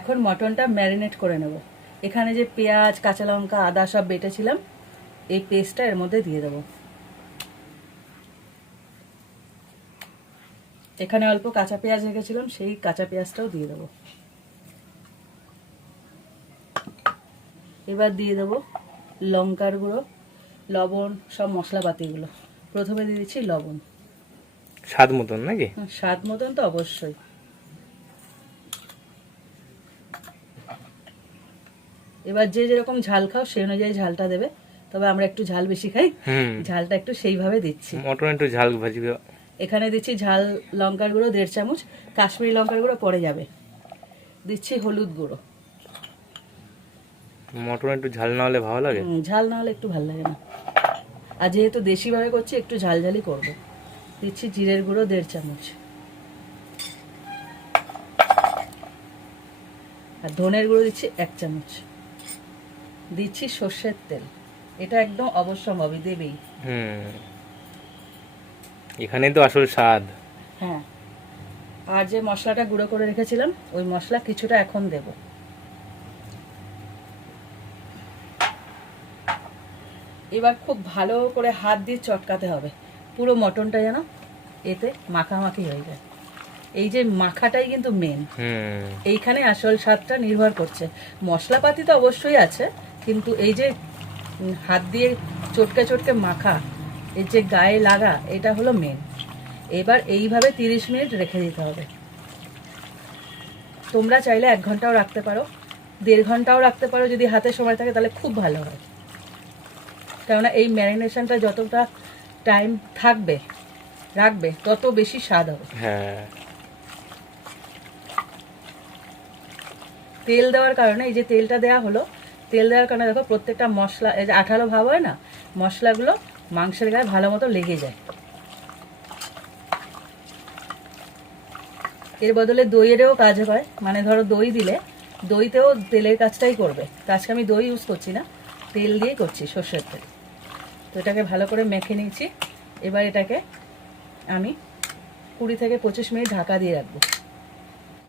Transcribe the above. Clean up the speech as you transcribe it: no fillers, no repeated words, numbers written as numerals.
এখন মটনটা ম্যারিনেট করে নেব। এখানে যে পেঁয়াজ, কাঁচা লঙ্কা, আদা সব বেটেছিলাম, এই পেস্টটা এর মধ্যে দিয়ে দেবো। এখানে অল্প কাঁচা পেঁয়াজ রেখেছিলাম, সেই কাঁচা পেঁয়াজটাও দিয়ে দেবো। এবার দিয়ে দেবো লঙ্কার গুঁড়ো, লবণ, সব মশলাপাতিগুলো। প্রথমে দিয়ে দিচ্ছি লবণ, স্বাদ মতন নাকি? স্বাদ মতন তো অবশ্যই। এবার যে যেরকম ঝাল খাও সেই অনুযায়ী ঝালটা দেবে, তবে আমরা একটু ঝাল বেশি খাই, ঝালটা একটু সেইভাবে দিচ্ছি। মটন একটু ঝাল ভাজবে। এখানে দিচ্ছি ঝাল লঙ্কার গুঁড়ো 1.5 চামচ, কাশ্মীরি লঙ্কার গুঁড়ো পরে যাবে। দিচ্ছি হলুদ গুঁড়ো। মটন একটু ঝাল না হলে ভালো লাগে? ঝাল না হলে একটু ভালো লাগে না, আর যেহেতু দেশিভাবে করছি একটু ঝাল ঝালই করবো। দিচ্ছি জিরের গুঁড়ো 1.5 চামচ, আর ধনের গুঁড়ো দিচ্ছি 1 চামচ। দিচ্ছি সর্ষের তেল, এটা একদম অবশ্যম্ভাবী, দেবেই। এখানেই তো আসল স্বাদ। হ্যাঁ, আর যে মশলাটা গুঁড়ো করে রেখেছিলাম ওই মশলা কিছুটা এখন দেব। এবার খুব ভালো করে হাত দিয়ে চটকাতে হবে, পুরো মটনটা যেন এতে মাখামাখি হয়ে যায়। এই যে মাখাটাই কিন্তু মেন, এইখানে আসল স্বাদটা নির্ভর করছে। মশলাপাতি তো অবশ্যই আছে, কিন্তু এই যে হাত দিয়ে চটকে চটকে মাখা, এর যে গায়ে লাগা, এটা হলো মেন। এবার এইভাবে 30 মিনিট রেখে দিতে হবে। তোমরা চাইলে 1 ঘন্টাও রাখতে পারো, 1.5 ঘন্টাও রাখতে পারো, যদি হাতে সময় থাকে তাহলে খুব ভালো হয়। কেননা এই ম্যারিনেশনটা যতটা টাইম থাকবে রাখবে তত বেশি স্বাদ হবে। হ্যাঁ, তেল দেওয়ার কারণে, এই যে তেলটা দেওয়া হলো, তেল দেওয়ার কারণে দেখো প্রত্যেকটা মশলা, এই যে আঠালো ভাব হয় না, মশলাগুলো মাংসের গায়ে ভালো মতো লেগে যায়। এর বদলে দইয়েরও কাজ হয়, মানে ধরো দই দিলে দইতেও তেলের কাজটাই করবে। তো আজকে আমি দই ইউজ করছি না, তেল দিয়েই করছি, সর্ষের তেল। তো এটাকে ভালো করে মেখে নিয়েছি। এবার এটাকে আমি 20 থেকে 25 মিনিট ঢাকা দিয়ে রাখবো।